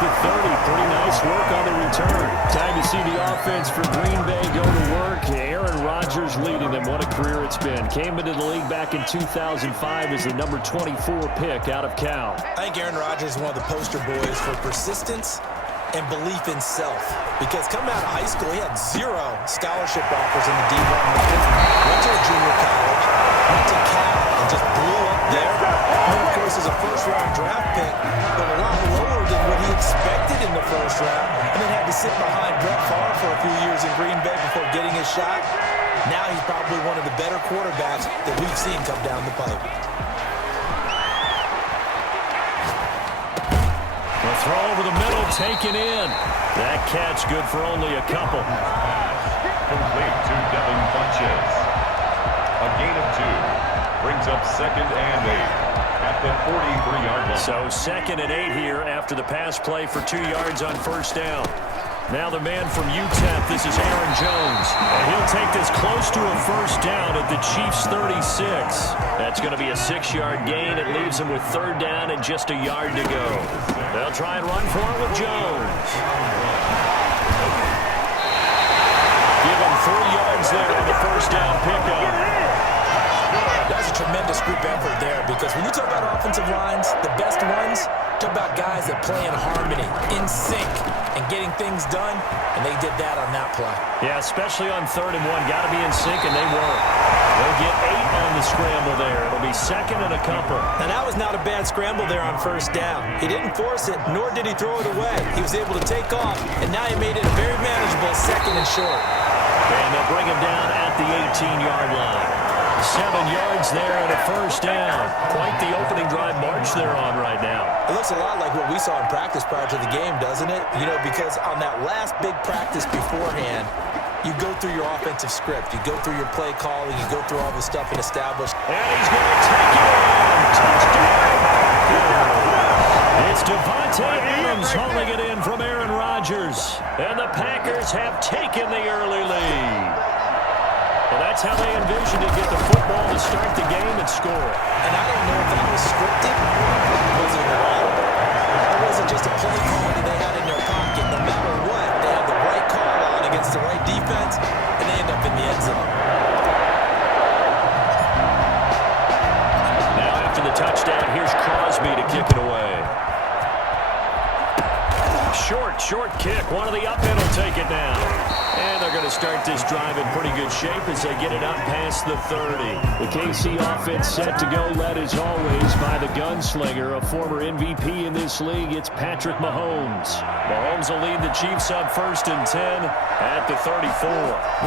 the 30. Pretty nice work on the return. Time to see the offense for Green Bay go to work. Aaron Rodgers leading them. What a career it's been. Came into the league back in 2005 as the number 24 pick out of Cal. I think Aaron Rodgers is one of the poster boys for persistence and belief in self. Because coming out of high school, he had 0 scholarship offers in the D1 market. Went to a junior college, went to Cal, and just blew up there. And then, of course, is a first-round draft pick, but a lot lower than what he expected in the first round. And then had to sit behind Brett Favre for a few years in Green Bay before getting his shot. Now he's probably one of the better quarterbacks that we've seen come down the pipe. The throw over the middle, taken in. That catch good for only a couple. Complete to Devin Funches. A gain of 2. Brings up 2nd and 8 at the 43-yard line. So 2nd and 8 here after the pass play for 2 yards on first down. Now the man from UTEP, this is Aaron Jones. And he'll take this close to a first down at the Chiefs' 36. That's going to be a 6-yard gain. It leaves them with 3rd down and just a yard to go. They'll try and run for it with Jones. Give him 3 yards there on the first down pickup. That's a tremendous group effort there, because when you talk about offensive lines, the best ones, talk about guys that play in harmony, in sync, and getting things done, and they did that on that play. Yeah, especially on 3rd and 1. Got to be in sync, and they were. They'll get 8 on the scramble there. It'll be 2nd and a couple. And that was not a bad scramble there on first down. He didn't force it, nor did he throw it away. He was able to take off, and now he made it a very manageable 2nd and short. And they'll bring him down at the 18-yard line. 7 yards there and a first down. Quite the opening drive march they're on right now. It looks a lot like what we saw in practice prior to the game, doesn't it? You know, because on that last big practice beforehand, you go through your offensive script. You go through your play calling. You go through all the stuff and establish. And he's going to take it in. Touchdown. It's Devontae Adams hauling it in from Aaron Rodgers. And the Packers have taken the early lead. Well, that's how they envisioned to get the football to start the game and score. And I don't know if that was scripted. Was it audible? Or was it just a play call that they had in their pocket? No matter what, they had the right call on against the right defense, and they end up in the end zone. Now after the touchdown, here's Crosby to kick it away. Short kick. One of the up end will take it down. And they're going to start this drive in pretty good shape as they get it up past the 30. The KC offense set to go, led as always by the gunslinger, a former MVP in this league. It's Patrick Mahomes. Mahomes will lead the Chiefs up 1st and 10 at the 34.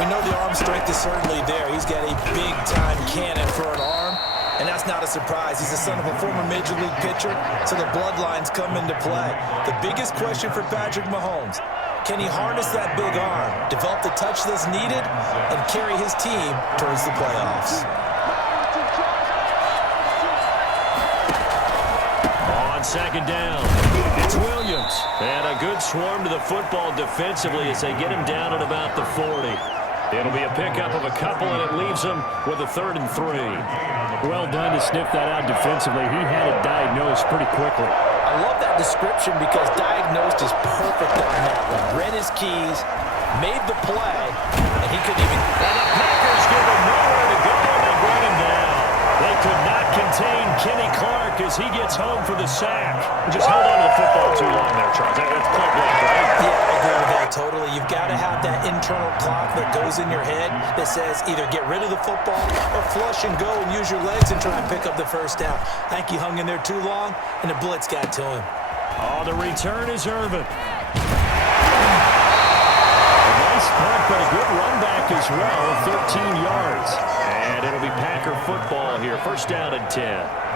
We know the arm strength is certainly there. He's got a big-time cannon for an arm. And that's not a surprise. He's the son of a former Major League pitcher, so the bloodlines come into play. The biggest question for Patrick Mahomes, can he harness that big arm, develop the touch that's needed, and carry his team towards the playoffs? On 2nd down, it's Williams. And a good swarm to the football defensively as they get him down at about the 40. It'll be a pickup of a couple, and it leaves them with a 3rd and 3. Well done to sniff that out defensively. He had it diagnosed pretty quickly. I love that description because diagnosed is perfect on that one. Read his keys, made the play, and he couldn't even... And the Packers give him nowhere to go, and they bring him down. They could not contain Kenny Clark as he gets home for the sack. Just hold on to the football too long there, Charles. That's point blank, right? Yeah, I agree with that totally. You've got to have that internal clock that goes in your head that says either get rid of the football or flush and go and use your legs and try and pick up the first down. I think he hung in there too long, and the blitz got to him. Oh, the return is Irvin. A nice punt, but a good run back as well, 13 yards. And it'll be Packer football here. First down and 10.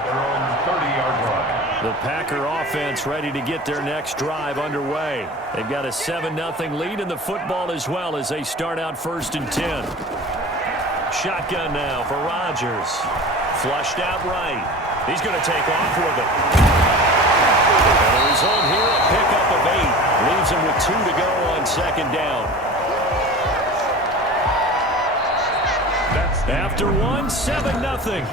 From 30-yard line. The Packer offense ready to get their next drive underway. They've got a 7-0 lead in the football as well as they start out 1st and 10. Shotgun now for Rodgers. Flushed out right. He's going to take off with it. And the result here, a pickup of 8. Leaves him with 2 to go on 2nd down. After 1, 7-0.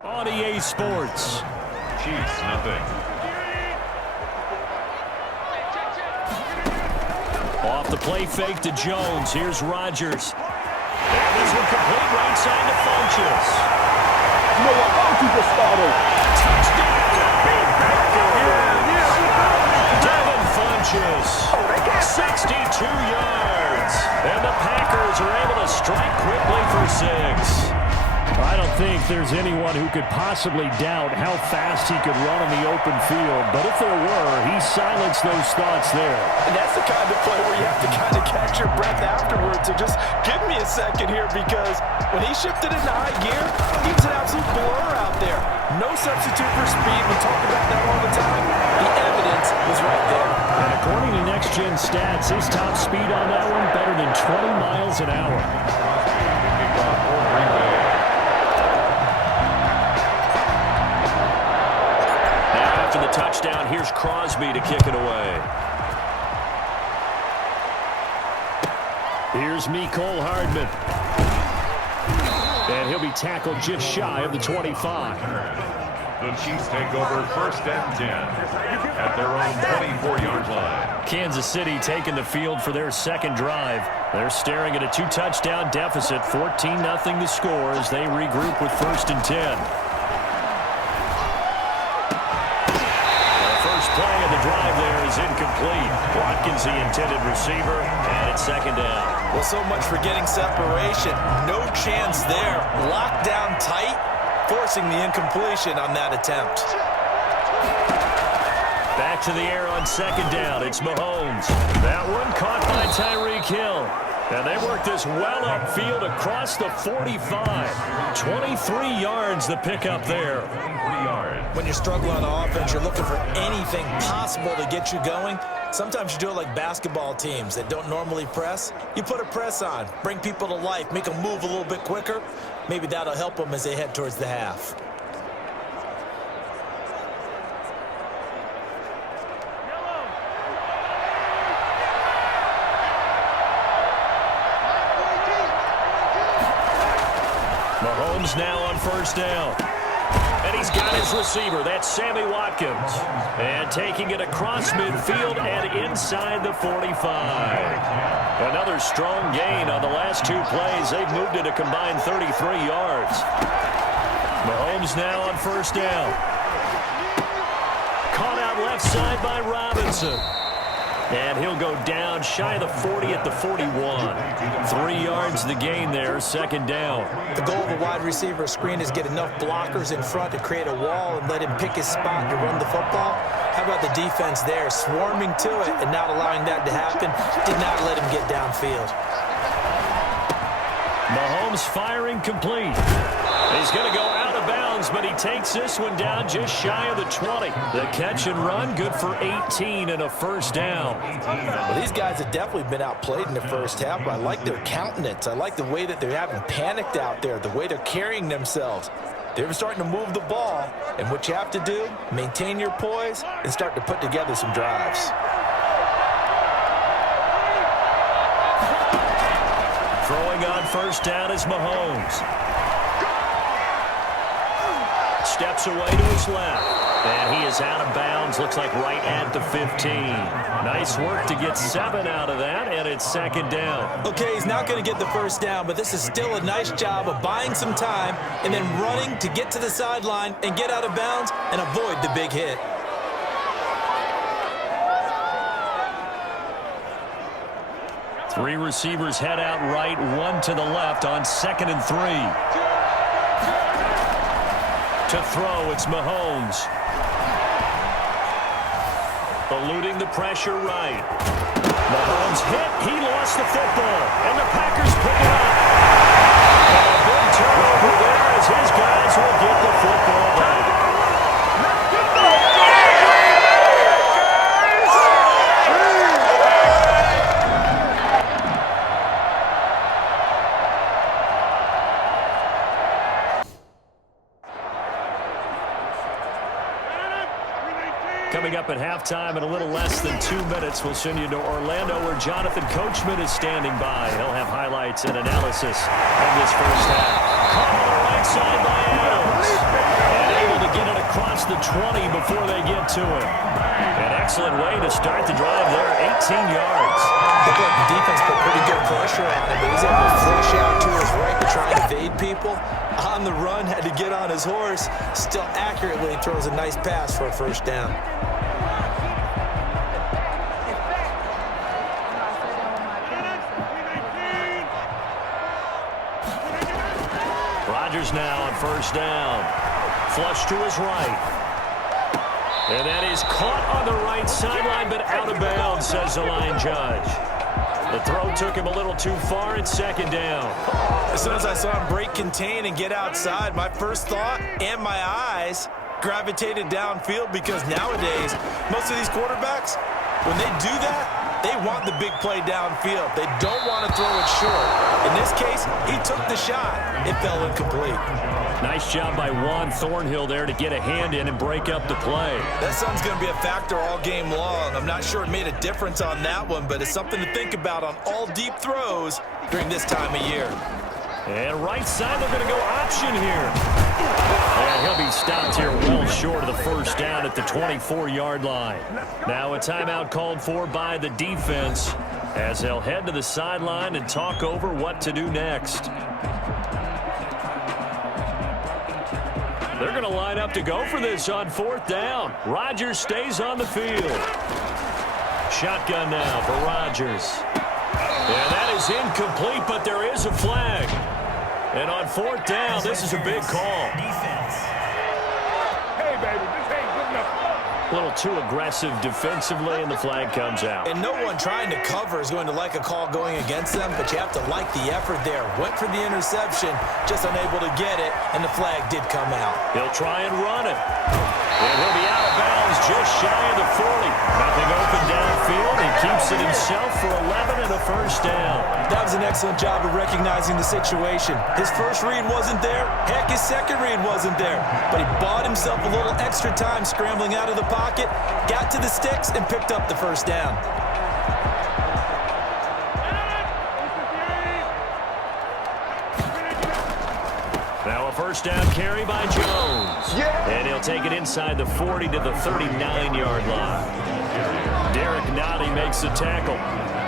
On EA Sports. Chiefs, nothing. Off the play fake to Jones. Here's Rodgers. And this one complete right side to Funchess. You know what? Why don't you just start over? Touchdown! Devin Funchess. 62 yards. And the Packers are able to strike quickly for 6. I don't think there's anyone who could possibly doubt how fast he could run on the open field. But if there were, he silenced those thoughts there. And that's the kind of play where you have to kind of catch your breath afterwards. So just give me a second here, because when he shifted into high gear, he was an absolute blur out there. No substitute for speed. We talk about that all the time. The evidence was right there. And according to Next Gen Stats, his top speed on that one better than 20 miles an hour. After the touchdown, here's Crosby to kick it away. Here's Mecole Hardman. And he'll be tackled just shy of the 25. The Chiefs take over 1st and 10 at their own 24-yard line. Kansas City taking the field for their second drive. They're staring at a 2-touchdown deficit, 14-0 the score as they regroup with 1st and 10. Play of the drive there is incomplete. Watkins, the intended receiver, and it's 2nd down. Well, so much for getting separation. No chance there. Locked down tight, forcing the incompletion on that attempt. Back to the air on 2nd down. It's Mahomes. That one caught by Tyreek Hill. And they work this well upfield across the 45. 23 yards the pickup there. 3 yards. When you're struggling on offense, you're looking for anything possible to get you going. Sometimes you do it like basketball teams that don't normally press. You put a press on, bring people to life, make them move a little bit quicker. Maybe that'll help them as they head towards the half. Mahomes now on 1st down. And he's got his receiver. That's Sammy Watkins. And taking it across midfield and inside the 45. Another strong gain on the last 2 plays. They've moved it a combined 33 yards. Mahomes now on 1st down. Caught out left side by Robinson. And he'll go down shy of the 40 at the 41. 3 yards the gain there, 2nd down. The goal of a wide receiver screen is get enough blockers in front to create a wall and let him pick his spot to run the football. How about the defense there, swarming to it and not allowing that to happen? Did not let him get downfield. Mahomes firing complete. He's going to go out of bounds, but he takes this one down just shy of the 20. The catch and run, good for 18 and a 1st down. Well, these guys have definitely been outplayed in the first half, but I like their countenance. I like the way that they're having panicked out there, the way they're carrying themselves. They're starting to move the ball, and what you have to do, maintain your poise and start to put together some drives. Throwing on 1st down is Mahomes. Steps away to his left. And he is out of bounds, looks like right at the 15. Nice work to get 7 out of that, and it's 2nd down. Okay, he's not going to get the 1st down, but this is still a nice job of buying some time and then running to get to the sideline and get out of bounds and avoid the big hit. Three receivers head out right, 1 to the left on 2nd and 3. To throw, it's Mahomes. Eluding the pressure right. Mahomes hit. He lost the football. And the Packers pick it up. And a big turnover there as his guys will get the football back. Coming up at halftime in a little less than 2 minutes, we'll send you to Orlando where Jonathan Coachman is standing by. He'll have highlights and analysis of this first half. Caught on the right side by Adams. And able to get it across the 20 to him. An excellent way to start the drive there, 18 yards. Looked like the defense put pretty good pressure on him, but he's able to flush out to his right to try and evade people. On the run, had to get on his horse. Still accurately throws a nice pass for a first down. Rodgers now on first down. Flush to his right. And that is caught on the right sideline, but out of bounds, says the line judge. The throw took him a little too far. It's second down. As soon as I saw him break contain and get outside, my first thought and my eyes gravitated downfield, because nowadays, most of these quarterbacks, when they do that, they want the big play downfield. They don't want to throw it short. In this case, he took the shot. It fell incomplete. Nice job by Juan Thornhill there to get a hand in and break up the play. That sun's going to be a factor all game long. I'm not sure it made a difference on that one, but it's something to think about on all deep throws during this time of year. And right side, they're going to go option here. And he'll be stopped here well short of the first down at the 24-yard line. Now a timeout called for by the defense as they'll head to the sideline and talk over what to do next. They're going to line up to go for this on fourth down. Rodgers stays on the field. Shotgun now for Rodgers. And that is incomplete, but there is a flag. And on fourth down, this is a big call. Hey, baby, this ain't good enough. A little too aggressive defensively, and the flag comes out. And no one trying to cover is going to like a call going against them, but you have to like the effort there. Went for the interception, just unable to get it, and the flag did come out. He'll try and run it. And he'll be out of bounds just shy of the 40. Nothing open downfield. He keeps it himself for 11 and a first down. That was an excellent job of recognizing the situation. His first read wasn't there. Heck, his second read wasn't there. But he bought himself a little extra time scrambling out of the pocket, got to the sticks, and picked up the first down. Now a first down carry by Jones. And he'll take it inside the 40 to the 39-yard line. Derek Nottie makes the tackle.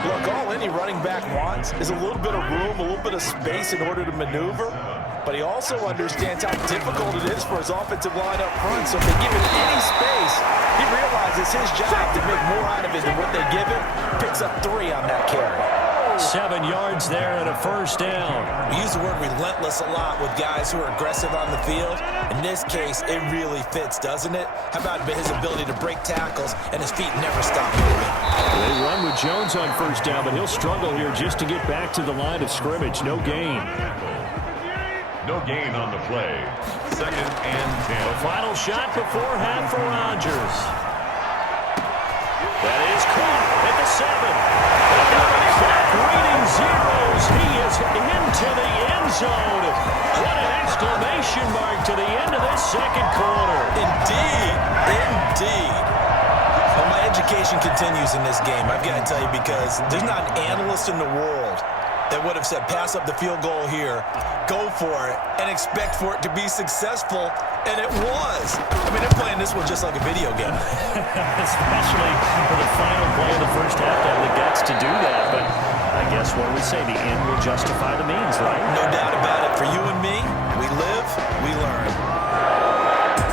Look, all any running back wants is a little bit of room, a little bit of space in order to maneuver. But he also understands how difficult it is for his offensive line up front. So if they give him any space, he realizes his job to make more out of it than what they give him. Picks up 3 on that carry. 7 yards there and a first down. We use the word relentless a lot with guys who are aggressive on the field. In this case, it really fits, doesn't it? How about his ability to break tackles and his feet never stop moving? They run with Jones on first down, but he'll struggle here just to get back to the line of scrimmage. No gain. No gain on the play. Second and 10. The final shot before half for Rodgers. That is caught at the 7. Clock reading zeros. He is into the end zone. What an exclamation mark to the end of this second quarter. Indeed. Indeed. Well, my education continues in this game, I've got to tell you, because there's not an analyst in the world that would have said pass up the field goal here, go for it, and expect for it to be successful, and it was. I mean, they're playing this one just like a video game. Especially for the final play of the first half to have the guts to do that. But I guess what do we say? The end will justify the means, right? No doubt about it. For you and me, we live, we learn.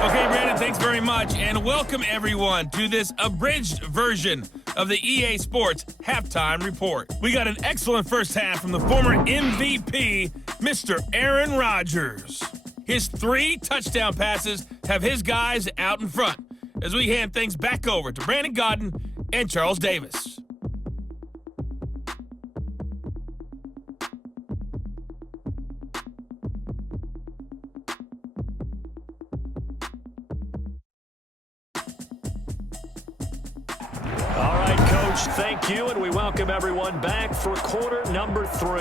Okay, Brandon, thanks very much, and welcome everyone to this abridged version of the EA Sports Halftime Report. We got an excellent first half from the former MVP, Mr. Aaron Rodgers. His 3 touchdown passes have his guys out in front as we hand things back over to Brandon Godden and Charles Davis. All right, Coach, thank you, and we welcome everyone back for quarter number 3.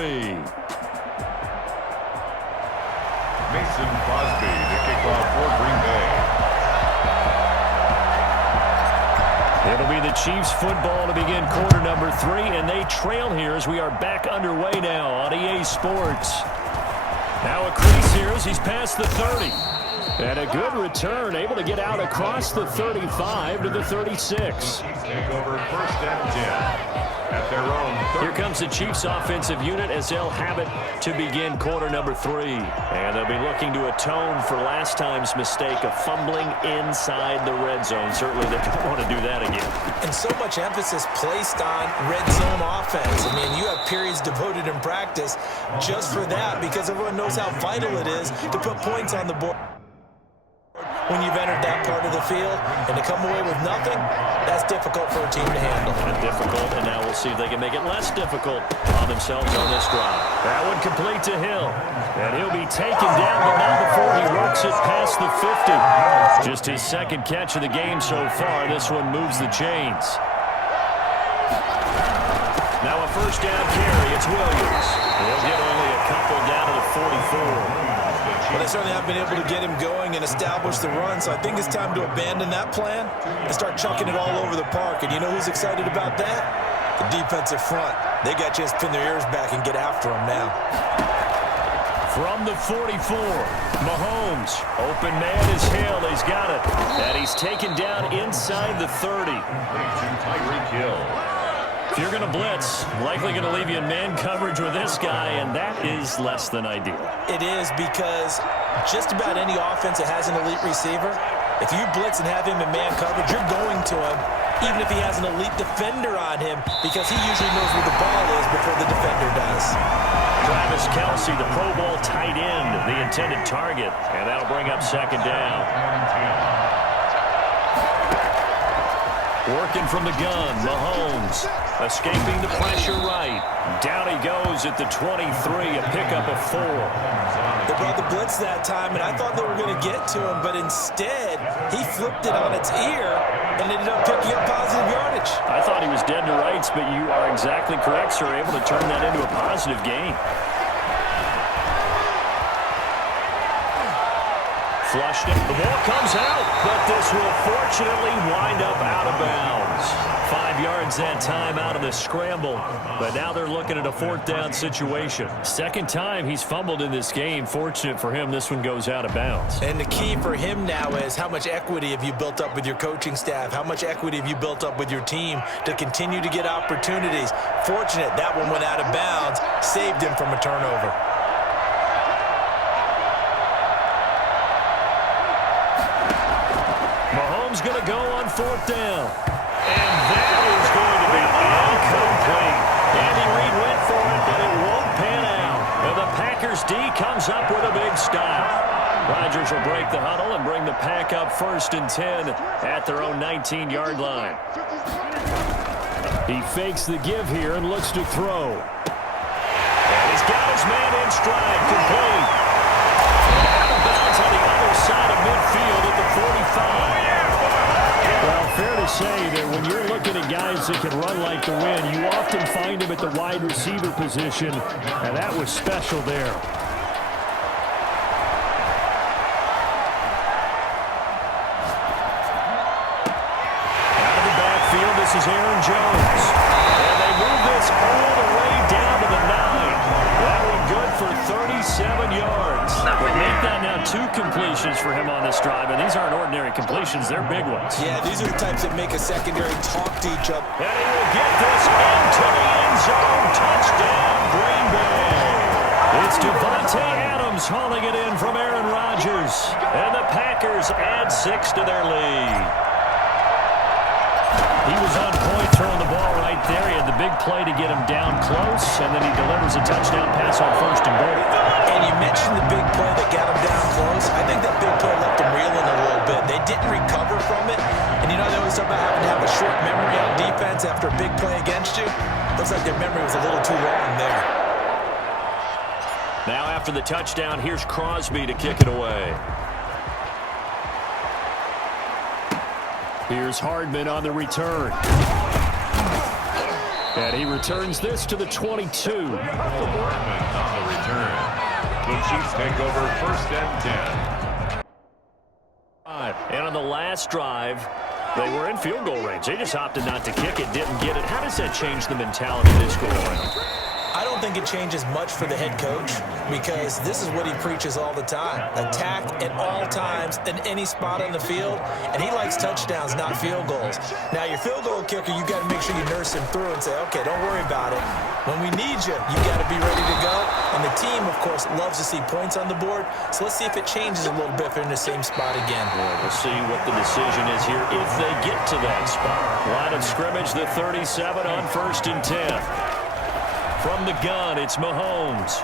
Mason Crosby to kick off for Green Bay. It'll be the Chiefs football to begin quarter number 3, and they trail here as we are back underway now on EA Sports. Now a crease here as he's past the 30. And a good return, able to get out across the 35 to the 36. Take over first and 10 at their own 30. Here comes the Chiefs offensive unit as they'll have it to begin quarter number 3. And they'll be looking to atone for last time's mistake of fumbling inside the red zone. Certainly they don't want to do that again. And so much emphasis placed on red zone offense. I mean, you have periods devoted in practice just for that because everyone knows how vital it is to put points on the board when you've entered that part of the field, and to come away with nothing, that's difficult for a team to handle. And difficult, and now we'll see if they can make it less difficult on themselves on this drive. That one complete to Hill, and he'll be taken down, but not before he works it past the 50. Just his second catch of the game so far. This one moves the chains. Now a first down carry. It's Williams. He'll get only a couple down to the 44. But they certainly have been able to get him going and establish the run, so I think it's time to abandon that plan and start chucking it all over the park. And you know who's excited about that? The defensive front. They got a chance to pin their ears back and get after him now. From the 44, Mahomes. Open man is Hill. He's got it. And he's taken down inside the 30. Tyreek Hill. If you're going to blitz, likely going to leave you in man coverage with this guy, and that is less than ideal. It is, because just about any offense that has an elite receiver, if you blitz and have him in man coverage, you're going to him, even if he has an elite defender on him, because he usually knows where the ball is before the defender does. Travis Kelce, the Pro Bowl tight end, the intended target, and that'll bring up second down. Working from the gun, Mahomes, escaping the pressure right. Down he goes at the 23, a pickup of 4. They brought the blitz that time, and I thought they were going to get to him, but instead, he flipped it on its ear and ended up picking up positive yardage. I thought he was dead to rights, but you are exactly correct, sir, able to turn that into a positive gain. Flushed it. The ball comes out, but this will fortunately wind up out of bounds. 5 yards that time out of the scramble, but now they're looking at a fourth down situation. Second time he's fumbled in this game. Fortunate for him, this one goes out of bounds. And the key for him now is how much equity have you built up with your coaching staff? How much equity have you built up with your team to continue to get opportunities? Fortunate that one went out of bounds, saved him from a turnover. Going to go on fourth down. And that is going to be incomplete. Andy Reid went for it, but it won't pan out. And the Packers D comes up with a big stop. Rodgers will break the huddle and bring the Pack up first and 10 at their own 19-yard line. He fakes the give here and looks to throw. And he's got his man in stride, complete. Out of bounds on the other side of midfield at the 45. Well, fair to say that when you're looking at guys that can run like the wind, you often find them at the wide receiver position, and that was special there. Out of the backfield, this is Aaron Jones. And they move this all the way down to the 9. That one good for 37 yards. But make that now 2 completions for him on this drive, and these aren't ordinary completions, they're big ones. Yeah, these are the types that make a secondary talk to each other. And he will get this into the end zone. Touchdown, Green Bay. It's Devontae Adams hauling it in from Aaron Rodgers. And the Packers add 6 to their lead. He was on point throwing the ball right there. He had the big play to get him down close, and then he delivers a touchdown pass on first and goal. And you mentioned the big play that got him down close. I think that big play left him reeling a little bit. They didn't recover from it. And you know, they always talk about having to have a short memory on defense after a big play against you. Looks like their memory was a little too long there. Now after the touchdown, here's Crosby to kick it away. Here's Hardman on the return. And he returns this to the 22. Hardman on the return. The Chiefs take over first and 10. And on the last drive, they were in field goal range. They just opted not to kick it, didn't get it. How does that change the mentality of this go around? I don't don't think it changes much for the head coach because this is what he preaches all the time. Attack at all times in any spot on the field, and he likes touchdowns, not field goals. Now, your field goal kicker, you got to make sure you nurse him through and say, okay, don't worry about it. When we need you, you got to be ready to go. And the team, of course, loves to see points on the board, so let's see if it changes a little bit if they're in the same spot again. Well, we'll see what the decision is here if they get to that spot. Line of scrimmage, the 37 on 1st and 10. From the gun, it's Mahomes.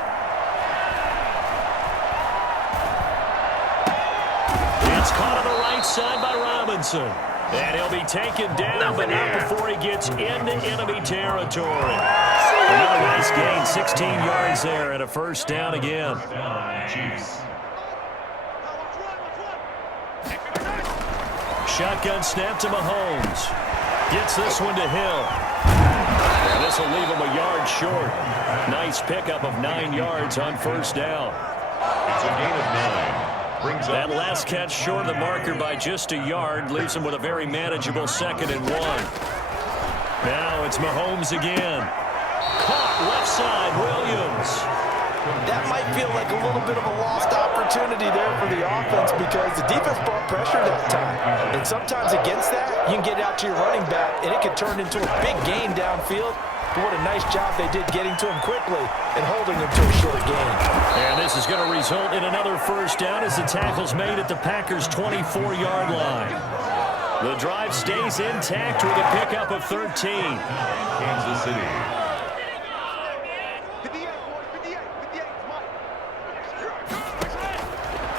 It's caught on the right side by Robinson. And he'll be taken down, but not before he gets into enemy territory. Another nice gain, 16 yards there, and a first down again. Chiefs. Shotgun snap to Mahomes. Gets this one to Hill. And this will leave him a yard short. Nice pickup of 9 yards on first down. It's a gain of 9. Brings That up last catch short of the marker by just a yard leaves him with a very manageable 2nd and 1. Now it's Mahomes again. Caught left side, Williams. That might feel like a little bit of a lost opportunity there for the offense because the defense brought pressure that time. And sometimes against that, you can get out to your running back, and it can turn into a big gain downfield. But what a nice job they did getting to him quickly and holding him to a short gain. And this is going to result in another first down as the tackle's made at the Packers' 24-yard line. The drive stays intact with a pickup of 13. Kansas City.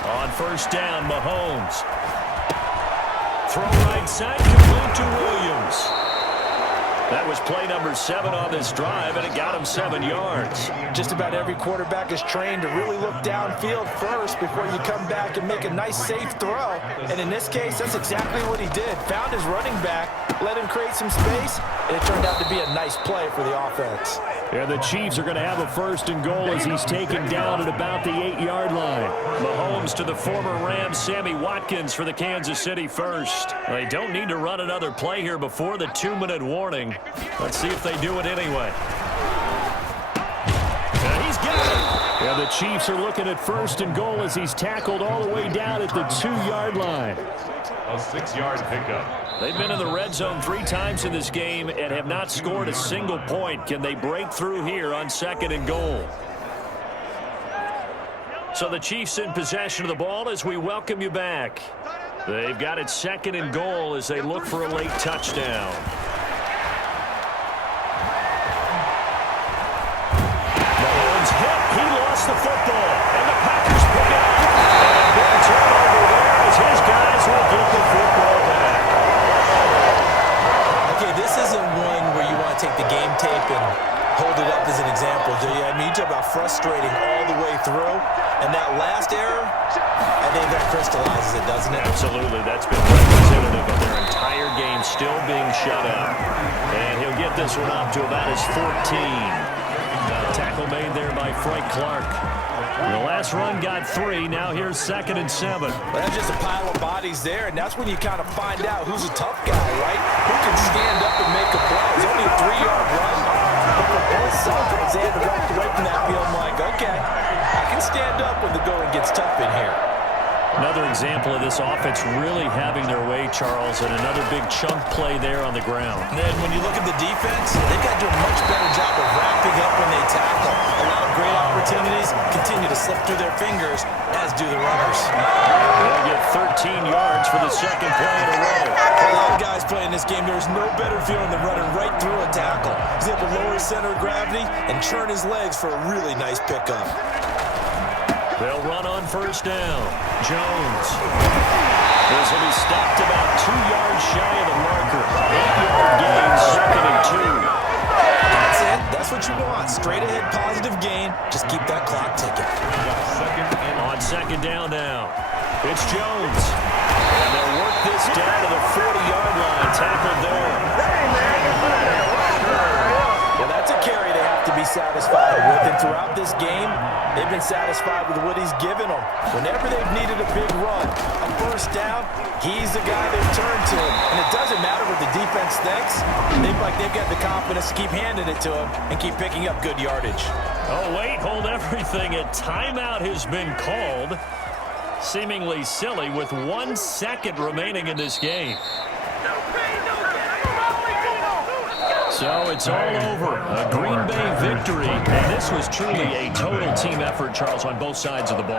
On first down, Mahomes. Throw right side, complete to Williams. That was play number 7 on this drive, and it got him 7 yards. Just about every quarterback is trained to really look downfield first before you come back and make a nice, safe throw. And in this case, that's exactly what he did. Found his running back, let him create some space, and it turned out to be a nice play for the offense. Yeah, the Chiefs are going to have a 1st and goal as he's taken down at about the 8-yard line. Mahomes to the former Rams, Sammy Watkins for the Kansas City first. They don't need to run another play here before the 2-minute warning. Let's see if they do it anyway. And he's got it. Yeah, the Chiefs are looking at 1st and goal as he's tackled all the way down at the 2-yard line. A 6-yard pickup. They've been in the red zone 3 times in this game and have not scored a single point. Can they break through here on 2nd and goal? So the Chiefs in possession of the ball as we welcome you back. They've got it 2nd and goal as they look for a late touchdown. Mahomes hit. He lost the football. And the Packers pick it up. And a big turnover there as his guys will get the football back. Okay, this isn't one where you want to take the game tape and hold it up as an example, do you? I mean, you talk about frustrating all the way through. And that last error, I think that crystallizes it, doesn't it? Absolutely. That's been representative of their entire game still being shut out. And he'll get this one up to about his 14. Tackle made there by Frank Clark. The last run got 3. Now here's 2nd and 7. Well, that's just a pile of bodies there, and that's when you kind of find out who's a tough guy, right? Who can stand up and make a play. It's only a 3-yard run, but for both sides, they had to walk away from that field. I'm like, okay, I can stand up when the going gets tough in here. Another example of this offense really having their way, Charles, and another big chunk play there on the ground. And then when you look at the defense, they've got to do a much better job of wrapping up when they tackle. A lot of great opportunities continue to slip through their fingers, as do the runners. They'll get 13 yards for the 2nd play in a row. For a lot of guys playing this game, there's no better feeling than running right through a tackle. He's able to lower his center of gravity and churn his legs for a really nice pickup. They'll run on first down. Jones. This will be stopped about 2 yards shy of the marker. 8-yard gain, 2nd and 2. That's it. That's what you want. Straight ahead positive gain. Just keep that clock ticking. On 2nd down now. It's Jones. And they'll work this down to the 40-yard line. Tackled there. Well, that's a carry they have to be satisfied with. And throughout this game, they've been satisfied with what he's given them. Whenever they've needed a big run, a first first down, he's the guy they turn to. And it doesn't matter what the defense thinks. They've got the confidence to keep handing it to him and keep picking up good yardage. Oh, wait, hold everything. A timeout has been called. Seemingly silly with 1 second remaining in this game. So it's all over. A Green Bay victory. And this was truly a total team effort, Charles, on both sides of the ball.